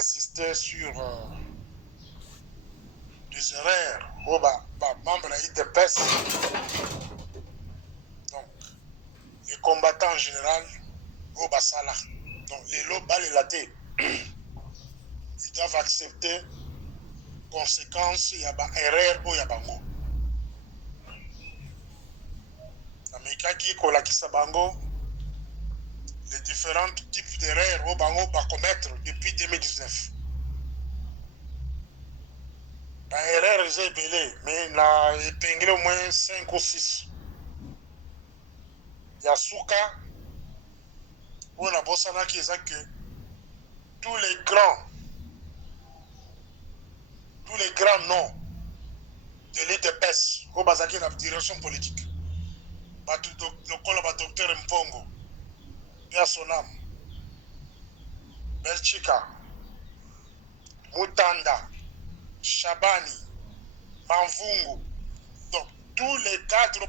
insister sur des erreurs aux membres de l'IDPS. Donc, les combattants en général, au Basala. Donc, les lobes, les latés, ils doivent accepter conséquences, il y a des erreurs ou il y a des mots. Américain qui kolakisa bango, les différents types d'erreurs au bango va commettre depuis 2019. Les erreurs sont épelées, mais il a épinglé au moins 5 ou 6. Il y a Souka, où on a bossé qui est que tous les grands noms de l'IDPS, au Bazaki la direction politique. Le docteur Mpongo, Pia Sonam, Belchika, Mutanda, Shabani, Manvungu. Donc, tous les cadres au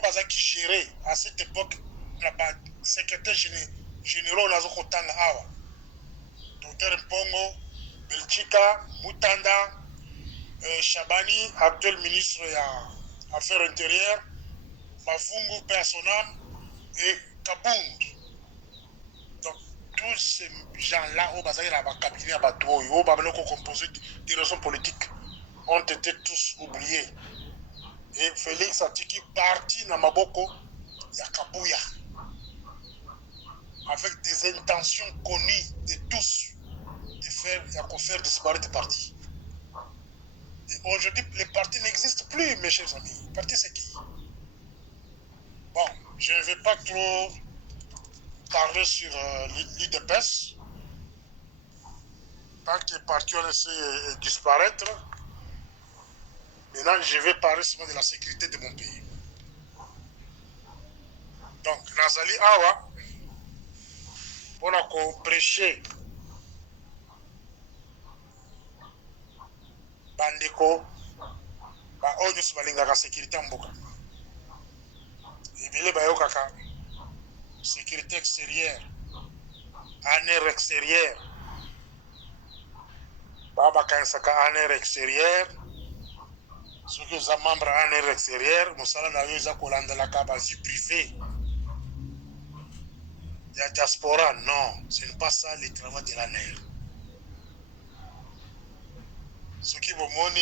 Bazaki gérés à cette époque, le secrétaire général Nazokotanga Awa, docteur Mpongo, Belchika, Mutanda, Shabani, actuel ministre des Affaires intérieures, Mafungu, Personam et Kabund. Donc, tous ces gens-là, au Bazaki, la cabinet à Bateau, au Babeloko composé des raisons politiques, ont été tous oubliés. Et Félix Atiki parti dans Maboko, Yakabuya, avec des intentions connues de tous de faire disparaître le parti. Et aujourd'hui, les partis n'existent plus, mes chers amis. Le parti, c'est qui? Bon, je ne vais pas trop parler sur l'IDPS. Tant que les partis ont laissé disparaître, maintenant, je vais parler seulement de la sécurité de mon pays. Donc, Nazali Awa, on a prêché Bandeko, on a la sécurité en Boka. Et bien, la sécurité extérieure, en air extérieur, Baba Kansaka en air extérieur, ceux qui sont membres en air extérieur, nous sommes dans la vie privée. La diaspora, non, ce n'est pas ça le travail de l'ANER. Ce qui vous montre,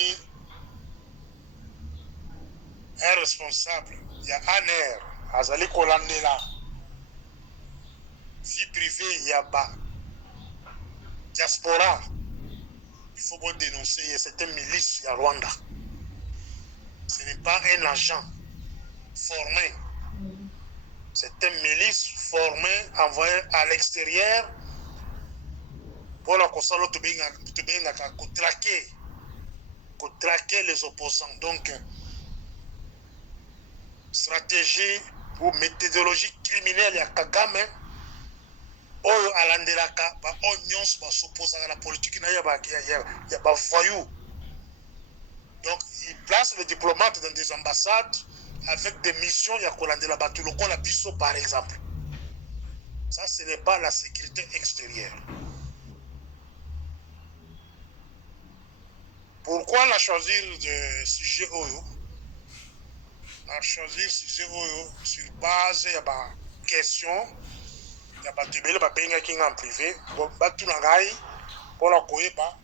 un responsable, il y a ANER, Azali Kolandela, vie privée, il y a diaspora. Il faut bien dénoncer, c'est une milice à Rwanda. Ce n'est pas un agent formé. C'est une milice formée, envoyée à l'extérieur pour la traquer les opposants. Donc, stratégie ou méthodologie criminelle, il y a Kagame, Oyo Alandelaka, Onyons s'oppose à la politique, il y a voyous. Donc, il place les diplomates dans des ambassades avec des missions, il y a Kolandela Batuloko, la Bisso par exemple. Ça, ce n'est pas la sécurité extérieure. Pourquoi on a choisi le sujet Oyo? On a choisi le sujet Oyo sur base de la question, il y a des gens en privé, pour la koyeba,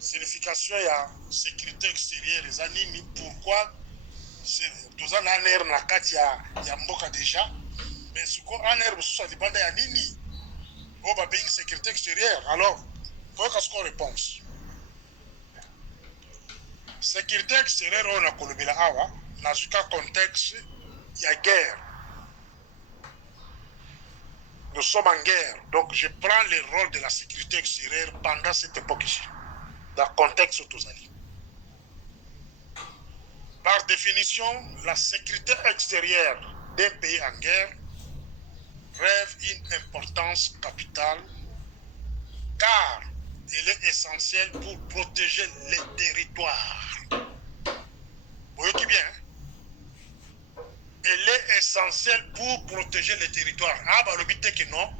signification, il y a sécurité extérieure, les animes, pourquoi tous en aner na kati ya mboka déjà, mais ce qu'on a aner, ça dépend de yanini, on va payer une sécurité extérieure. Alors, pour qu'est-ce qu'on réponse? Sécurité extérieure, on a Kolobila Awa, dans un contexte, il y a guerre. Nous sommes en guerre, donc je prends le rôle de la sécurité extérieure pendant cette époque-ci, dans le contexte autosali. Par définition, la sécurité extérieure d'un pays en guerre rêve une importance capitale car il est essentiel pour protéger les territoires. Vous voyez bien, hein? Il est essentiel pour protéger les territoires. Ah, bah, le but est que non.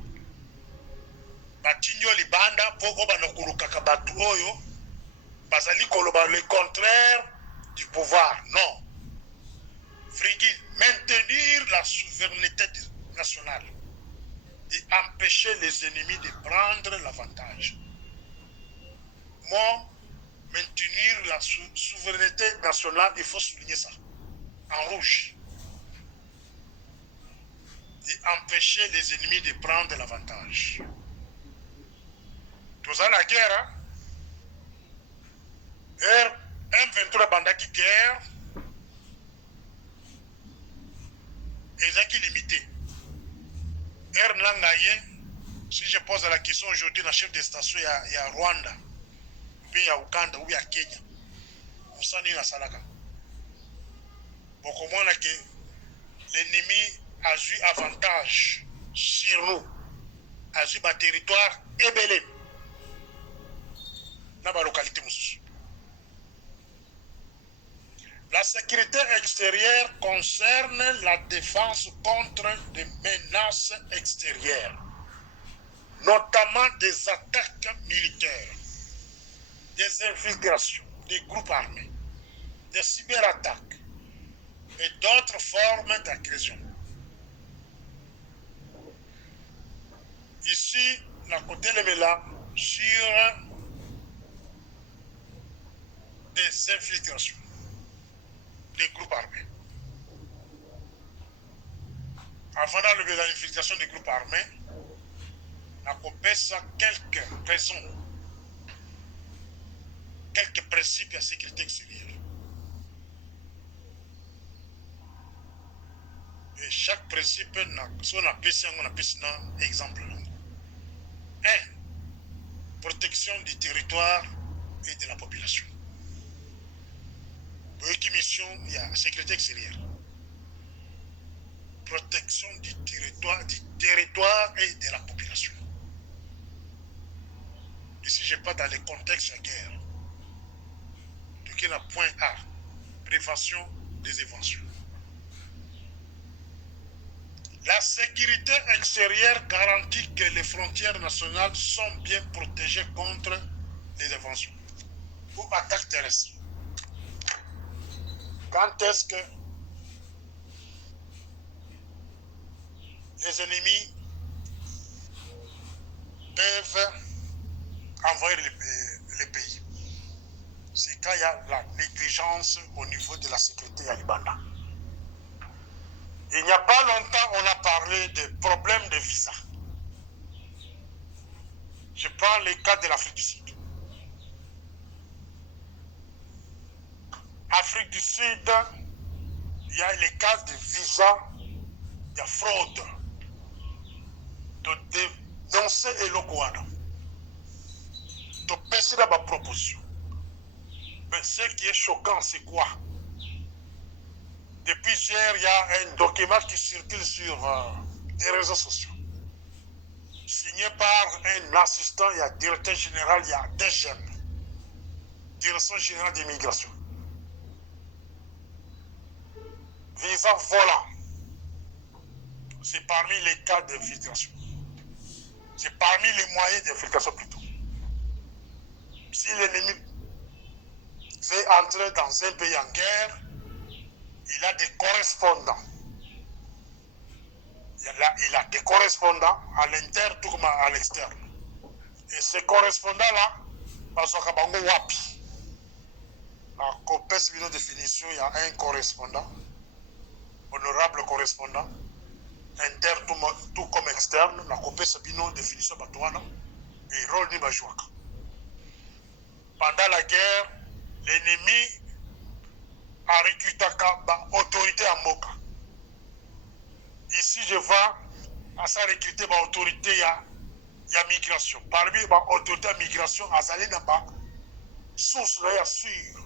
batinyo libanda po obana kulukaka batu oyo bazali koloba le contraire du pouvoir. Non. Frigi, maintenir la souveraineté nationale et empêcher les ennemis de prendre l'avantage. Moi, maintenir la souveraineté nationale, il faut souligner ça, en rouge. Et empêcher les ennemis de prendre l'avantage. Tout ça, la guerre, hein? M23 bandaki guerre, ezaki limité. Nangaye, si je pose la question aujourd'hui, la chef de station, il y a Rwanda, ou bien il y a Ouganda, ou bien il y a Kenya. On s'en est dans Salaka. Bon, comment on a que l'ennemi a eu avantage sur nous, a eu un territoire ébélé dans la localité. La sécurité extérieure concerne la défense contre les menaces extérieures, notamment des attaques militaires, des infiltrations, des groupes armés, des cyberattaques et d'autres formes d'agression. Ici, la côté Lemela, sur des infiltrations, des groupes armés. Avant d'enlever l'infiltration des groupes armés, on a coupé ça quelques raisons, quelques principes de sécurité extérieure. Et chaque principe, si on appelle ça, on appelle ça un exemple. 1. Protection du territoire et de la population. Pour une mission, il y a la sécurité extérieure. Protection du territoire et de la population. Ici, je parle dans le contexte de guerre. Donc, il y a point A, prévention des inventions. La sécurité extérieure garantit que les frontières nationales sont bien protégées contre les invasions ou attaques terrestres. Quand est-ce que les ennemis peuvent envahir les pays? C'est quand il y a la négligence au niveau de la sécurité à Libanda. Il n'y a pas longtemps, on a parlé de problèmes de visa. Je prends le cas de l'Afrique du Sud. Afrique du Sud, il y a les cas de visa, de fraude, de dénoncer et l'Okwada. De passer dans ma proposition. Mais ce qui est choquant, c'est quoi? Depuis hier, il y a un document qui circule sur les réseaux sociaux. Signé par un assistant, il y a directeur général, il y a DGM, Direction générale d'immigration. Visa volant. C'est parmi les cas d'infiltration. C'est parmi les moyens d'infiltration plutôt. Si l'ennemi veut entrer dans un pays en guerre, il a des correspondants. Il a des correspondants à l'interne tout comme à l'externe. Et ces correspondants-là, parce que wapi. La COPES vidéo définition, il y a un correspondant, honorable correspondant, interne tout comme externe. La COPES vidéo définition batouana et rôle ni bajouaka. Pendant la guerre, l'ennemi a recruté l'autorité à Moka. Ici, je vois à ça recruter l'autorité, il y a migration. Parmi l'autorité à migration, à Zalé n'a pas source là, sûr.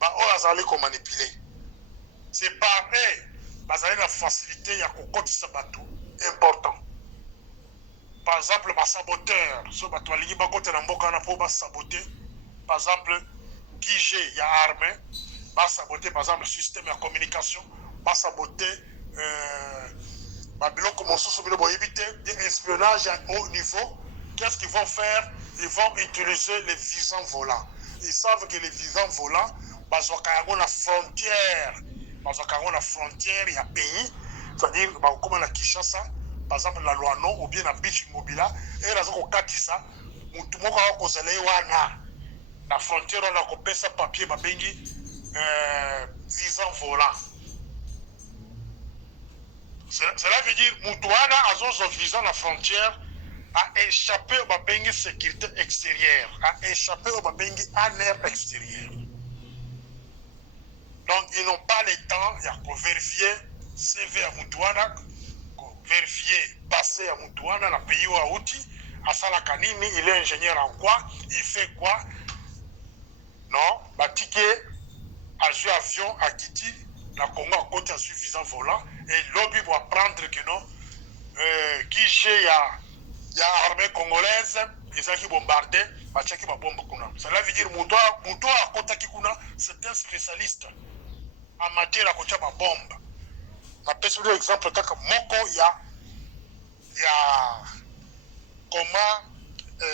On a Zalé qu'on manipuler. C'est pareil. Zalé la facilité, il y a un sabato important. Par exemple, les saboteurs, ceux qui ont saboter, par exemple, QG, il y a armée. Va saboter par exemple le système de communication, va saboter comme on éviter des espionnages à haut niveau qu'est-ce qu'ils vont faire? Ils vont utiliser les visants volants. Ils savent que les visants volants, la frontière, la frontière, il y a pays, c'est-à-dire, comme la Kinshasa, par exemple, la Loano ou bien la Beach Mobila, et la Zoko Katisa, Moutumoko Kozele Wana, la frontière, on a coupé ça papier, ma bengi, visant volant. Cela veut dire, Moutouana, Azon visant la frontière, a échappé au Babengi sécurité extérieure, a échappé au Babengi en air extérieur. Donc, ils n'ont pas le temps pour vérifier CV à Moutouana, vérifier passé à Moutouana, la pays où a outil, à Salakanini, il est ingénieur en quoi, il fait quoi. Non, bah ticket, à jouer avion à Kiti, la Congo a côté insuffisant volant, et lobby pour apprendre que non, qui j'ai il y a armée congolaise, ils ont qui bombardé, bah qui va bombe kuna. Cela veut dire Moutoua à côté qui kuna, c'est un spécialiste en matière à côté de bombe. On peut sur l'exemple quand Moko il y a comment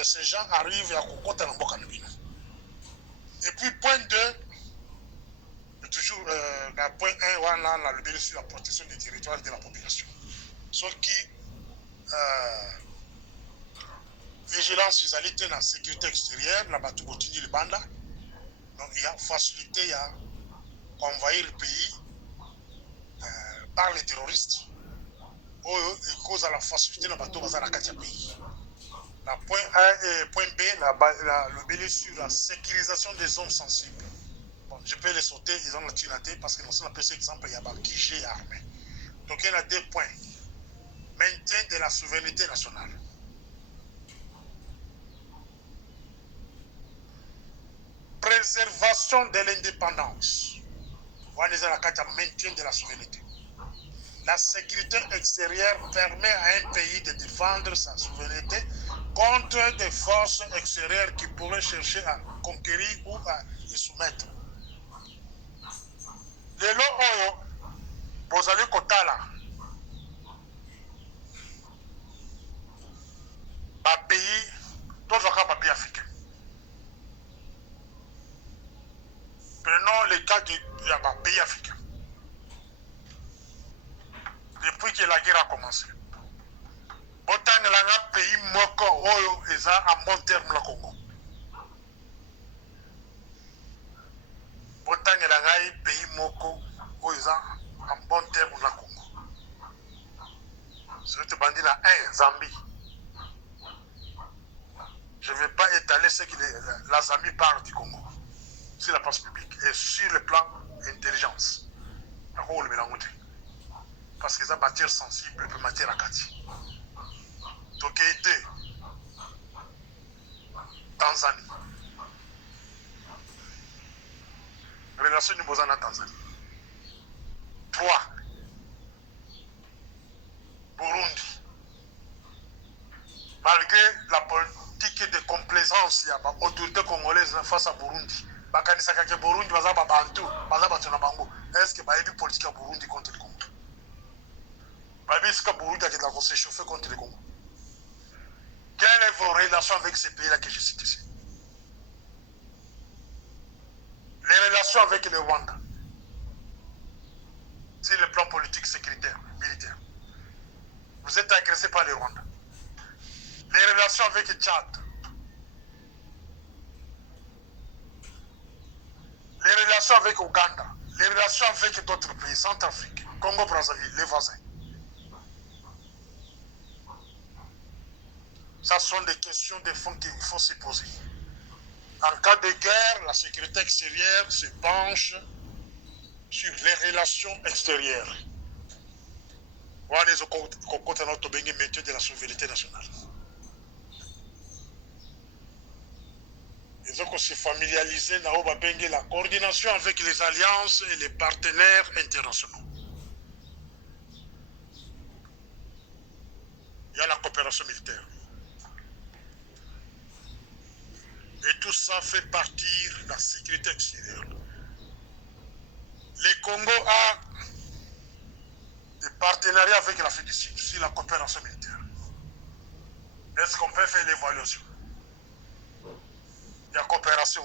ces gens arrivent à côté de Mboka Nubino. Et puis point 2, toujours le point 1, on a le bénéfice sur la protection des territoires et de la population. Sauf qui vigilance vis-à-vis de la sécurité extérieure, la Batubotini, le Banda. Donc il y a facilité, il y a envahir le pays par les terroristes. Et cause à la facilité, la bateau dans la pays. La point A et point B, le bénéfice sur la sécurisation des zones sensibles. Bon, je peux les sauter, ils ont la tiraté parce que dans cet exemple, il y a qui j'ai armé. Donc il y a 2 points. Maintien de la souveraineté nationale. Préservation de l'indépendance. Voilà la maintien de la souveraineté. La sécurité extérieure permet à un pays de défendre sa souveraineté contre des forces extérieures qui pourraient chercher à conquérir ou à les soumettre. Les lois, vous allez Kotala. Un pays, tous les pays africains. Prenons le cas du pays africain. Depuis que la guerre a commencé. Autant que le pays moko est à bon terme le Congo. Autant que le pays moko est à bon terme le Congo. C'est ce bandit là, Zambie. Je ne vais pas étaler ce que la Zambie parle du Congo sur la place publique et sur le plan intelligence. Parce qu'ils ont matière sensible et matière à Kati. Donc, il était Tanzanie. Relation du Mozambique à Tanzanie. 3. Burundi. Malgré la politique de complaisance, il y a l'autorité congolaise face à Burundi. Bakanisaka ke Burundi baza babantu, baza batuna bango. Est-ce que bayebi politique à Burundi contre le Congo? Bayebi est-ce que Burundi a déjà s'échauffer contre le Congo? Quelles sont vos relations avec ces pays-là que je cite ici? Les relations avec le Rwanda, sur le plan politique, sécuritaire, militaire. Vous êtes agressé par le Rwanda. Les relations avec le Tchad. Les relations avec Ouganda. Les relations avec d'autres pays, Centrafrique, Congo-Brazzaville, les voisins. Ça sont des questions de fond qu'il faut se poser. En cas de guerre, la sécurité extérieure se penche sur les relations extérieures. Voilà les côtés de notre métier de la souveraineté nationale. Ils ont se familiariser dans la coordination avec les alliances et les partenaires internationaux. Il y a la coopération militaire. Et tout ça fait partie de la sécurité extérieure. Le Congo a des partenariats avec l'Afrique du Sud sur la coopération militaire. Est-ce qu'on peut faire l'évaluation? Il y a coopération.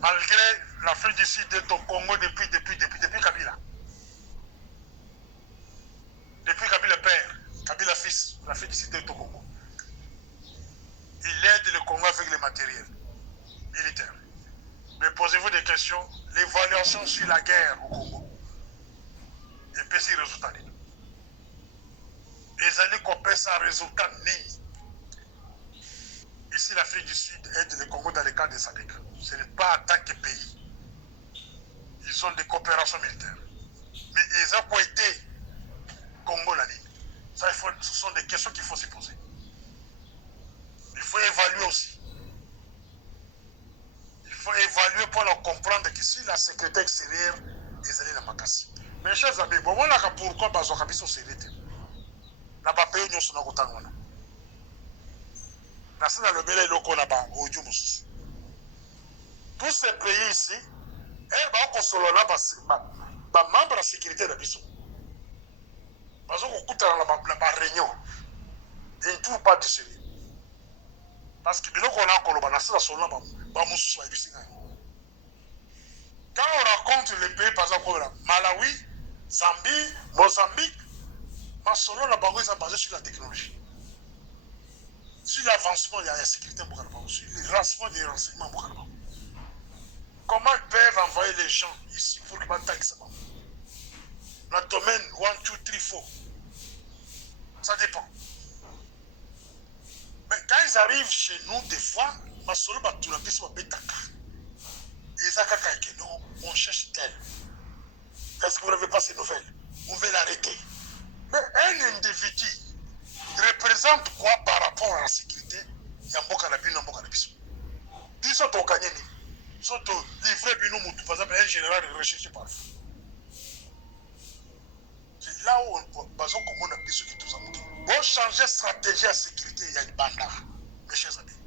Malgré l'Afrique du Sud est au Congo depuis Kabila. Depuis Kabila père, Kabila fils, l'Afrique du Sud est au Congo. Il aide le Congo avec les matériels militaires. Mais posez-vous des questions, l'évaluation sur la guerre au Congo. Et puis c'est le résultat. Les années qu'on paie ça, résultat ni. Ici, l'Afrique du Sud aide le Congo dans le cadre de SADC. Ce n'est pas en tant que pays. Ils ont des coopérations militaires. Mais ils ont quoi été Congo la ligne. Ça, ce sont des questions qu'il faut se poser. Il faut évaluer aussi. Il faut évaluer pour leur comprendre que si la sécurité extérieure est allée dans ma casse. Mes chers amis, bon, on a pourquoi bazo kabiso sécurité. Na ba pays nyonso na kotangwana. Na sina le bele loko na ba oju mususu. Tous ces pays ici, ba ko solo na ba membre de la sécurité de biso. Bazo ko kutana na ba réunion. Ils ne trouvent pas de sérieux. Parce que biloko na koloba na sina solo na ba mususu ba bisinga. Quand on raconte les pays par exemple comme Malawi, Zambie, Mozambique, selon la banque, ça basé sur la technologie. Sur l'avancement de la sécurité, sur le renseignement des renseignements. Comment ils peuvent envoyer les gens ici pour qu'ils attaquent ça? Dans le domaine 1, 2, 3, 4. Ça dépend. Mais quand ils arrivent chez nous, des fois, selon la technologie, ça va être et non, on cherche tel. Est-ce que vous n'avez pas ces nouvelles? On veut l'arrêter. Mais un individu représente quoi par rapport à la sécurité? Il y a beaucoup de gens qui ils sont au gagné. Ils sont livrés, par exemple, un général de recherche par c'est là où on a ceux qui tous ont. Pour changer de stratégie à sécurité, il y a une bande. Mes chers amis.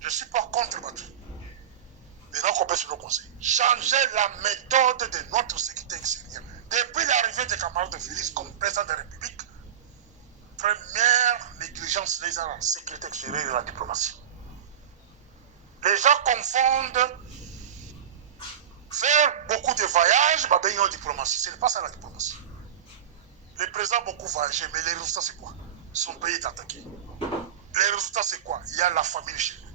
Je ne suis pas contre Batou. Maintenant qu'on peut se le conseil. Changer la méthode de notre sécurité extérieure. Depuis l'arrivée des camarades de Félix comme président de la République, première négligence des la sécurité extérieure et la diplomatie. Les gens confondent faire beaucoup de voyages, bah en diplomatie. Ce n'est pas ça la diplomatie. Le président a beaucoup voyagé, mais les résultats c'est quoi? Son pays est attaqué. Les résultats c'est quoi? Il y a la famine chez lui.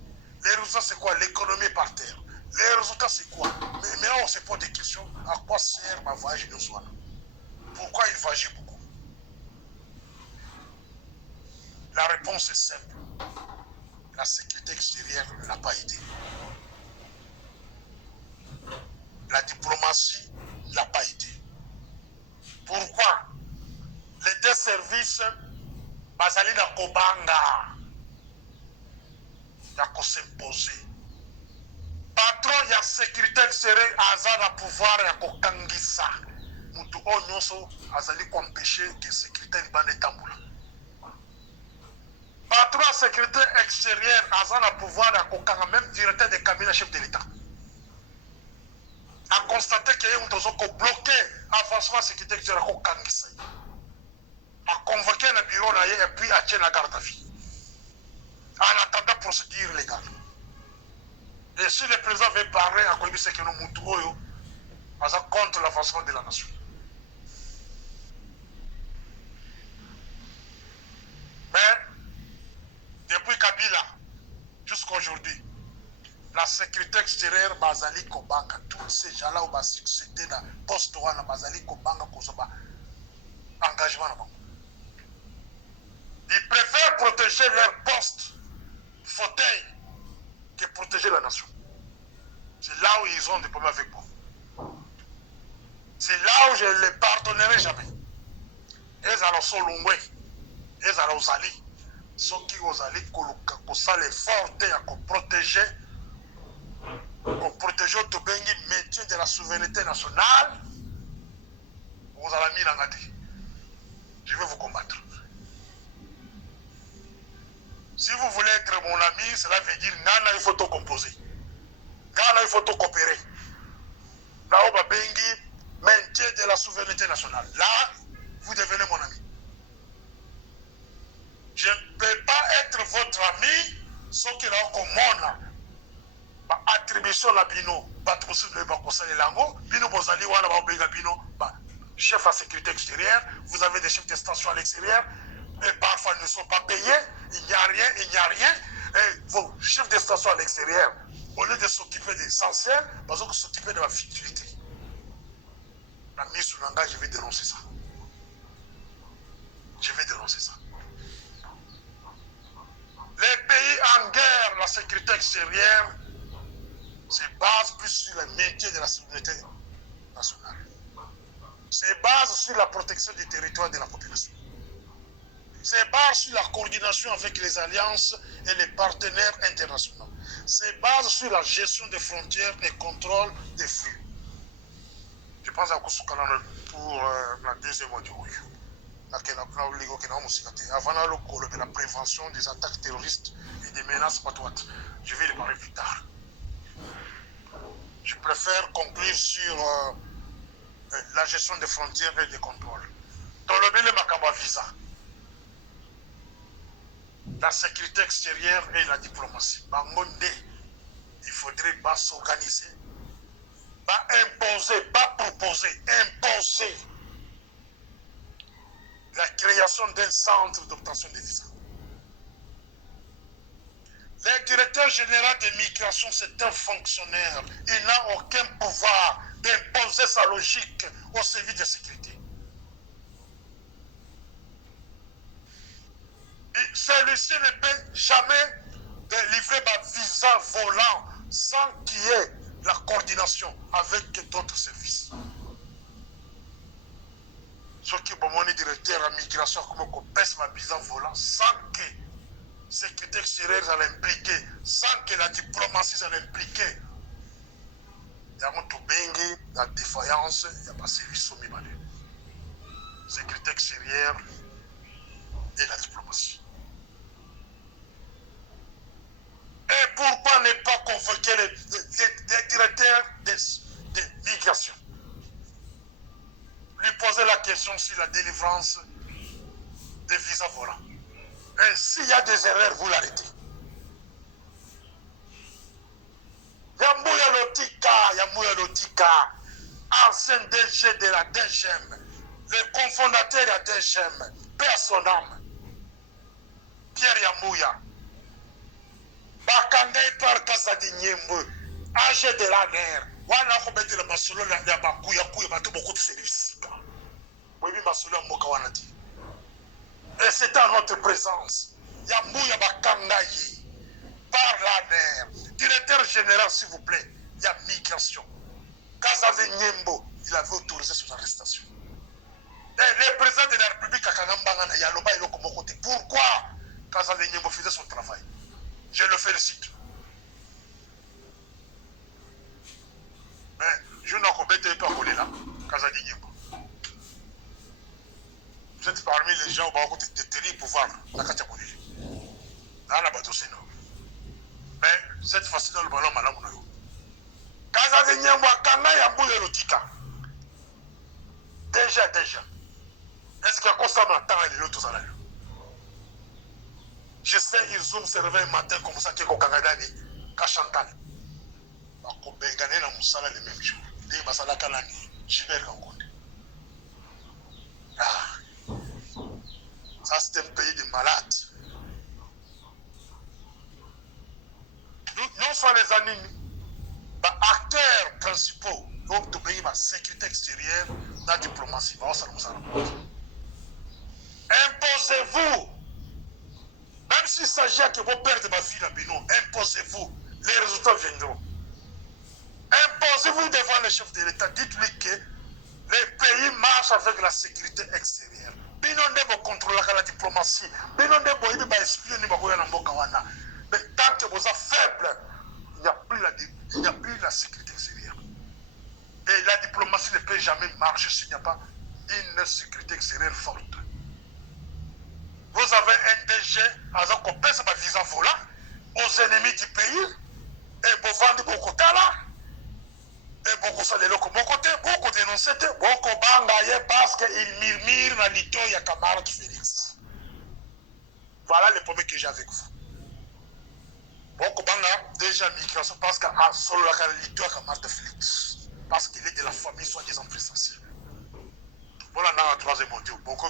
Les résultats c'est quoi? L'économie par terre. Les résultats c'est quoi? Mais maintenant on se pose des questions. À quoi sert ma voyage de Zouana? Pourquoi il voyage beaucoup? La réponse est simple. La sécurité extérieure ne l'a pas aidé. La diplomatie ne l'a pas aidé. Pourquoi? Les deux services, bazali na kobanga, ya ko s'imposer. Patron il y a sécurité extérieure aza na pouvoir ya ko kangisa. Mutu onyoso azali ko empêcher que sécurité libane tambula. Patron de sécurité extérieure aza na pouvoir ya ko kanga même directeur de cabinet chef de l'État. A constaté que y a un bloqué avancement de sécurité extérieure ko kangisa. A convoqué le bureau et puis a tient la garde à vie. En attendant procédure légale. Et si le président veut parler à quoi il sait que nous moutons contre l'avancement de la nation. Mais depuis Kabila jusqu'à aujourd'hui, la sécurité extérieure Bazali Kobanga, tous ces gens-là ont succédé dans le poste de Bazali Kobanga pour son engagement. Ils préfèrent protéger leur poste, fauteuil, que protéger la nation. C'est là où ils ont des problèmes avec moi. C'est là où je ne les pardonnerai jamais. Ils allons se longuer. Ils allons s'allier. Ceux qui ont allé, qu'on s'allait l'effort pour protéger tout le maintien de la souveraineté nationale. Vous allez mis l'engagé. Je vais vous combattre. Si vous voulez être mon ami, cela veut dire Nana, il faut tout composer. Nana, il faut tout coopérer. Là, au Babengi, maintien de la souveraineté nationale. Là, vous devenez mon ami. mission la bino bato mosusu na bakosalela yango bino bozali wana baobenga bino chef à sécurité extérieure, vous avez des chefs de station à l'extérieur, et parfois ils ne sont pas payés, il n'y a rien, et vos chefs de station à l'extérieur, au lieu de s'occuper des essentiels, ils vont s'occuper de la futilité. La mise sous langage, je vais dénoncer ça. Je vais dénoncer ça. Les pays en guerre, la sécurité extérieure, se base plus sur le maintien de la sécurité nationale. Se base sur la protection du territoire de la population. Se base sur la coordination avec les alliances et les partenaires internationaux. Se base sur la gestion des frontières et contrôle des flux. Je pense à Kousoukalana pour la deuxième audio. Avant la prévention des attaques terroristes et des menaces patoites. Je vais les parler plus tard. Je préfère conclure sur la gestion des frontières et des contrôles. Dans le Makaba Visa, la sécurité extérieure et la diplomatie. Il faudrait pas s'organiser, pas imposer, pas proposer, imposer la création d'un centre d'obtention des visas. Le directeur général des migrations, c'est un fonctionnaire. Il n'a aucun pouvoir d'imposer sa logique au service de sécurité. Et celui-ci ne peut jamais délivrer un visa volant sans qu'il y ait la coordination avec d'autres services. Ce qui est mon directeur à migration, comme on baisse ma visa volant sans que la sécurité extérieure soit impliquée, sans que la diplomatie soit impliquée. Il y a mon bengi, la défaillance, il n'y a pas de service au Mibale. Sécurité extérieure et la diplomatie. Et pourquoi ne pas convoquer les directeurs de migration? Lui poser la question sur la délivrance des visas volants. Et s'il y a des erreurs, vous l'arrêtez. Yamouya Lotika, ancien DG de la DGM, le cofondateur de la DGM, père son âme, Pierre Yamouya, Bakandai par Kazadi Nyembo, âgé de la mer, wana ko betela masolo ya bakuya bato beaucoup de services. Oui, masolo mboka wana ti. Et c'est dans notre présence. Yamouya Bakandayi, par la mer, directeur général s'il vous plaît, il y a migration. Kazadi Nyembo, il avait autorisé son arrestation. Et le président de la République à Kanambangana, Yaloba et Lokomokote. Pourquoi Kazadi Nyembo faisait son travail? Je le félicite. Mais je n'en compétais pas pour là, Kazadi Nyembo. Vous êtes parmi les gens qui ont des terribles pouvoirs. Dans la bateau, c'est non. Mais cette fois-ci, dans le ballon, madame, on a eu. Kazadi Nyembo, Kanda Yamouya Lotika. Déjà. Est-ce qu'il y a constamment temps et l'autre salaire? Je sais, ils ont se réveillé un matin comme ça, Keko Kagadani, Kachantal. Ako Bengane na Moussala le même jour. Des Masala Kalani, Gilbert Kankonde. Ah. Ça, c'est un pays de malades. Non seulement les animes, les acteurs principaux, donc de pays, la sécurité extérieure, la diplomatie. Imposez-vous. Même s'il s'agit que vos pères de ma fille à Bino, imposez-vous. Les résultats viendront. Imposez-vous devant le chef de l'État. Dites-lui que les pays marchent avec la sécurité extérieure. Bino ne contrôle la diplomatie. Bino ne peut pas espionner Mbokawana. Mais tant que vous êtes faible, il n'y a plus la sécurité extérieure. Et la diplomatie ne peut jamais marcher s'il n'y a pas une sécurité extérieure forte. Vous avez un DG qui pèse ma visa volant aux ennemis du pays et vous vendez beaucoup de là et beaucoup de l'autre côté, beaucoup dénoncés, beaucoup bangaye parce qu'ils murmurent dans l'ito ya camarade Félix. Voilà le premier que j'ai avec vous. Beaucoup déjà migration parce qu'à solo la leader comme Martha Félix. Parce qu'il est de la famille soi-disant plus sensible. Voilà, là, troisième motif. Beaucoup.